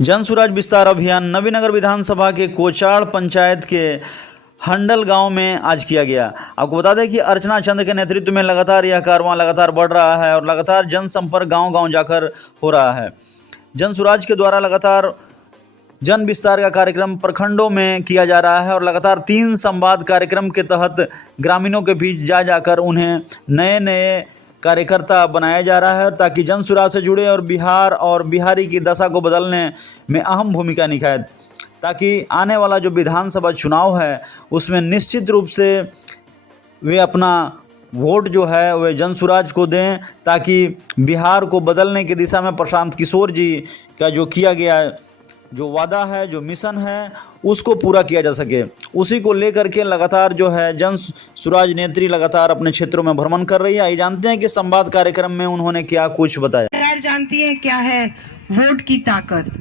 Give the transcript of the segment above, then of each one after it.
जन सुराज विस्तार अभियान नवीनगर विधानसभा के कोचाड़ पंचायत के हंडल गांव में आज किया गया। आपको बता दें कि अर्चना चंद के नेतृत्व में लगातार यह कारवां लगातार बढ़ रहा है और लगातार जनसंपर्क गांव-गांव जाकर हो रहा है। जन सुराज के द्वारा लगातार जन विस्तार का कार्यक्रम प्रखंडों में किया जा रहा है और लगातार 3 संवाद कार्यक्रम के तहत ग्रामीणों के बीच जाकर उन्हें नए कार्यकर्ता बनाया जा रहा है ताकि जन सुराज से जुड़े और बिहार और बिहारी की दशा को बदलने में अहम भूमिका निभाए, ताकि आने वाला जो विधानसभा चुनाव है उसमें निश्चित रूप से वे अपना वोट जो है वे जन सुराज को दें, ताकि बिहार को बदलने की दिशा में प्रशांत किशोर जी का जो किया गया जो वादा है, जो मिशन है, उसको पूरा किया जा सके। उसी को लेकर के लगातार जो है जन सुराज नेत्री लगातार अपने क्षेत्रों में भ्रमण कर रही है। आइए जानते हैं कि संवाद कार्यक्रम में उन्होंने क्या कुछ बताया। जानती हैं क्या है वोट की ताकत।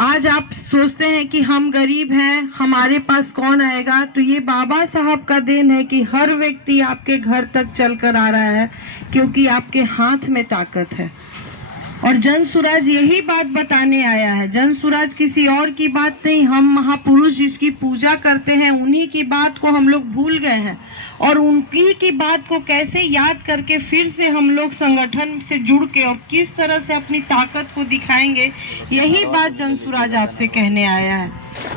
आज आप सोचते हैं कि हम गरीब हैं, हमारे पास कौन आएगा, तो ये बाबा साहब का देन है कि हर व्यक्ति आपके घर तक चलकर आ रहा है, क्योंकि आपके हाथ में ताकत है। और जन सुराज यही बात बताने आया है। जन सुराज किसी और की बात नहीं, हम महापुरुष जिसकी पूजा करते हैं उन्हीं की बात को हम लोग भूल गए हैं और उनकी की बात को कैसे याद करके फिर से हम लोग संगठन से जुड़ के और किस तरह से अपनी ताकत को दिखाएंगे, यही बात जन सुराज आपसे कहने आया है।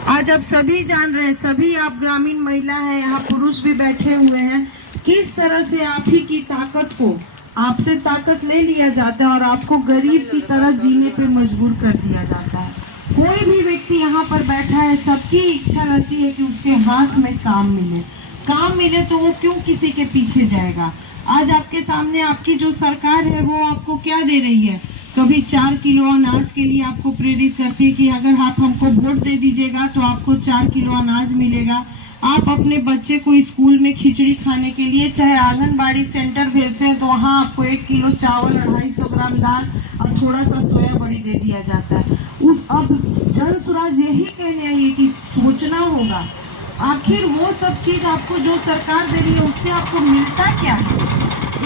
आज आप सभी जान रहे हैं, सभी आप ग्रामीण महिला हैं, यहाँ पुरुष भी बैठे हुए हैं, किस तरह से आप ही की ताकत को आपसे ताकत ले लिया जाता है और आपको गरीब की तरह जीने पे मजबूर कर दिया जाता है। कोई भी व्यक्ति यहाँ पर बैठा है, सबकी इच्छा रहती है कि उसके हाथ में काम मिले तो वो क्यों किसी के पीछे जाएगा। आज आपके सामने आपकी जो सरकार है वो आपको क्या दे रही है, कभी 4 किलो अनाज के लिए आपको प्रेरित करती है कि अगर आप हमको वोट दे दीजिएगा तो आपको 4 किलो अनाज मिलेगा। आप अपने बच्चे को स्कूल में खिचड़ी खाने के लिए चाहे आंगनबाड़ी सेंटर भेजते हैं तो वहाँ आपको 1 किलो चावल, 250 ग्राम दाल और थोड़ा सा सोया बड़ी दे दिया जाता है। अब जन सुराज यही कहने आई है कि सोचना होगा आखिर वो सब चीज आपको जो सरकार दे रही है उससे आपको मिलता क्या है।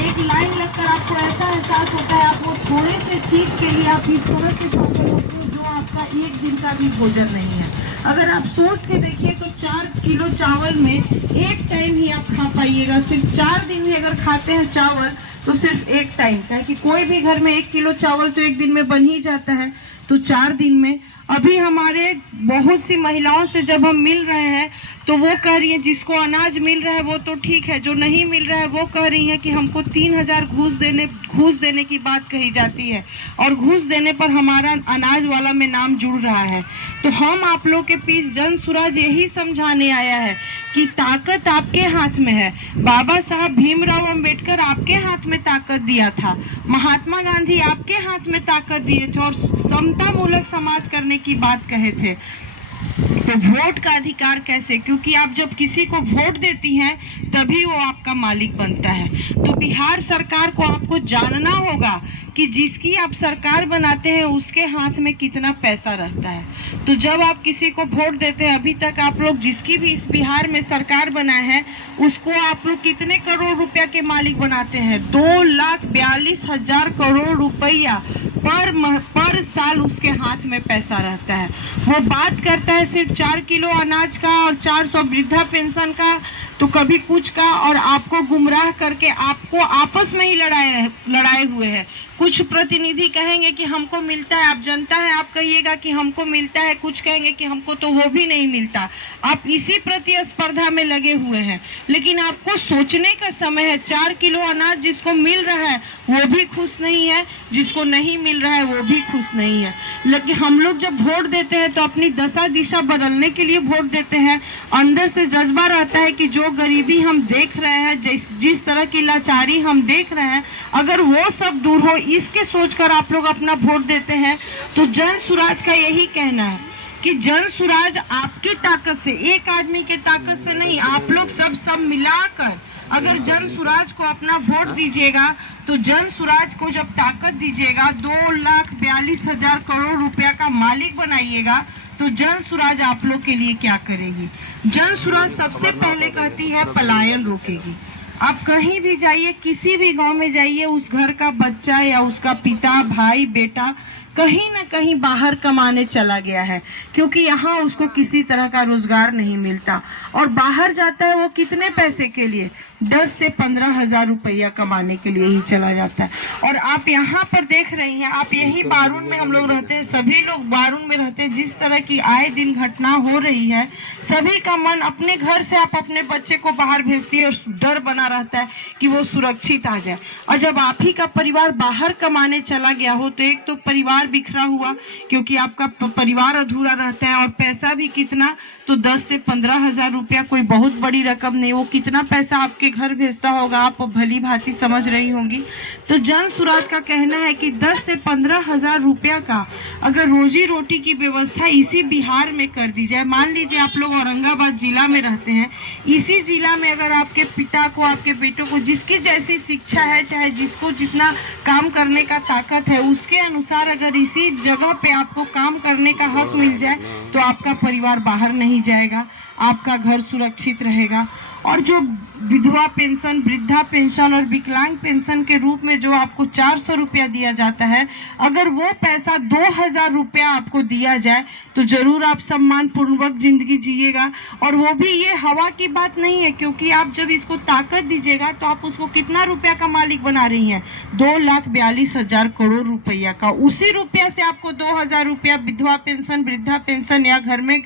एक लाइन लगकर आपको ऐसा एहसास होता है, आपको थोड़े से चीज के लिए आप इस तरह से सफल होते हैं जो आपका एक दिन का भी भोजन नहीं है। अगर आप सोच के देखिए तो 4 किलो चावल में एक टाइम ही आप खा पाइएगा। सिर्फ 4 दिन ही अगर खाते हैं चावल तो सिर्फ एक टाइम का, कि कोई भी घर में 1 किलो चावल तो एक दिन में बन ही जाता है, तो 4 दिन में। अभी हमारे बहुत सी महिलाओं से जब हम मिल रहे हैं तो वो कह रही है जिसको अनाज मिल रहा है वो तो ठीक है, जो नहीं मिल रहा है वो कह रही है कि हमको 3000 घूस देने की बात कही जाती है और घूस देने पर हमारा अनाज वाला में नाम जुड़ रहा है। तो हम आप लोग के बीच जन सुराज यही समझाने आया है कि ताकत आपके हाथ में है। बाबा साहब भीमराव अंबेडकर आपके हाथ में ताकत दिया था, महात्मा गांधी आपके हाथ में ताकत दिए थे और समता मूलक समाज करने की बात कहे थे। तो वोट का अधिकार कैसे, क्योंकि आप जब किसी को वोट देती हैं तभी वो आपका मालिक बनता है। तो बिहार सरकार को आपको जानना होगा कि जिसकी आप सरकार बनाते हैं उसके हाथ में कितना पैसा रहता है। तो जब आप किसी को वोट देते हैं, अभी तक आप लोग जिसकी भी इस बिहार में सरकार बनाए हैं उसको आप लोग कितने करोड़ रुपया के मालिक बनाते हैं, 2,42,000 करोड़ रुपया पर साल उसके हाथ में पैसा रहता है। वो बात करता है सिर्फ 4 किलो अनाज का और 400 वृद्धा पेंशन का, तो कभी कुछ का, और आपको गुमराह करके आपको आपस में ही लड़ाए हुए हैं। कुछ प्रतिनिधि कहेंगे कि हमको मिलता है, आप जनता है आप कहिएगा कि हमको मिलता है, कुछ कहेंगे कि हमको तो वो भी नहीं मिलता। आप इसी प्रतिस्पर्धा में लगे हुए हैं, लेकिन आपको सोचने का समय है। 4 किलो अनाज जिसको मिल रहा है वो भी खुश नहीं है, जिसको नहीं मिल रहा है वो भी खुश नहीं है। लेकिन हम लोग जब वोट देते हैं तो अपनी दशा दिशा बदलने के लिए वोट देते हैं। अंदर से जज्बा रहता है कि जो गरीबी हम देख रहे हैं, जिस तरह की लाचारी हम देख रहे हैं, अगर वो सब दूर हो, इसके सोचकर आप लोग अपना वोट देते हैं। तो जन सुराज का यही कहना है कि जन सुराज आपकी ताकत से, एक आदमी की ताकत से नहीं, आप लोग सब मिलाकर अगर जन सुराज को अपना वोट दीजिएगा तो जन सुराज को जब ताकत दीजिएगा, 2,42,000 करोड़ रुपया का मालिक बनाइएगा, तो जन सुराज आप लोग के लिए क्या करेगी। जन सुराज सबसे पहले कहती है पलायन रोकेगी। आप कहीं भी जाइए, किसी भी गांव में जाइए, उस घर का बच्चा या उसका पिता, भाई, बेटा कहीं ना कहीं बाहर कमाने चला गया है, क्योंकि यहाँ उसको किसी तरह का रोजगार नहीं मिलता। और बाहर जाता है वो कितने पैसे के लिए? 10 से 15 हजार रुपया कमाने के लिए ही चला जाता है। और आप यहाँ पर देख रही हैं, आप यही बारून में हम लोग रहते हैं, सभी लोग बारून में रहते हैं। जिस तरह की आए दिन घटना हो रही है, सभी का मन अपने घर से आप अपने बच्चे को बाहर भेजती है और डर बना रहता है कि वो सुरक्षित आ जाए। और जब आप ही का परिवार बाहर कमाने चला गया हो तो एक तो परिवार बिखरा हुआ, क्योंकि आपका परिवार अधूरा रहता है। और पैसा भी कितना, तो 10 से 15 हजार रुपया कोई बहुत बड़ी रकम नहीं। वो कितना पैसा आपके घर भेजता होगा आप भली भांति समझ रही होंगी। तो जन सुराज का कहना है कि 10 से 15 हजार रुपया का अगर रोजी रोटी की व्यवस्था इसी बिहार में कर दी जाए। मान लीजिए आप लोग औरंगाबाद जिला में रहते हैं, इसी जिला में अगर आपके पिता को, आपके बेटों को, जिसकी जैसी शिक्षा है, चाहे जिसको जितना काम करने का ताकत है, उसके अनुसार अगर इसी जगह पे आपको काम करने का हक मिल जाए तो आपका परिवार बाहर नहीं जाएगा, आपका घर सुरक्षित रहेगा। और जो विधवा पेंशन, वृद्धा पेंशन और विकलांग पेंशन के रूप में जो आपको 400 रुपया दिया जाता है, अगर वो पैसा 2000 रुपया आपको दिया जाए तो जरूर आप सम्मान पूर्वक जिंदगी जिएगा। और वो भी ये हवा की बात नहीं है, क्योंकि आप जब इसको ताकत दीजिएगा तो आप उसको कितना रुपया का मालिक बना रही हैं? 2,42,000 करोड़ रुपया का। उसी रुपया से आपको 2000 रुपया विधवा पेंशन, वृद्धा पेंशन या घर में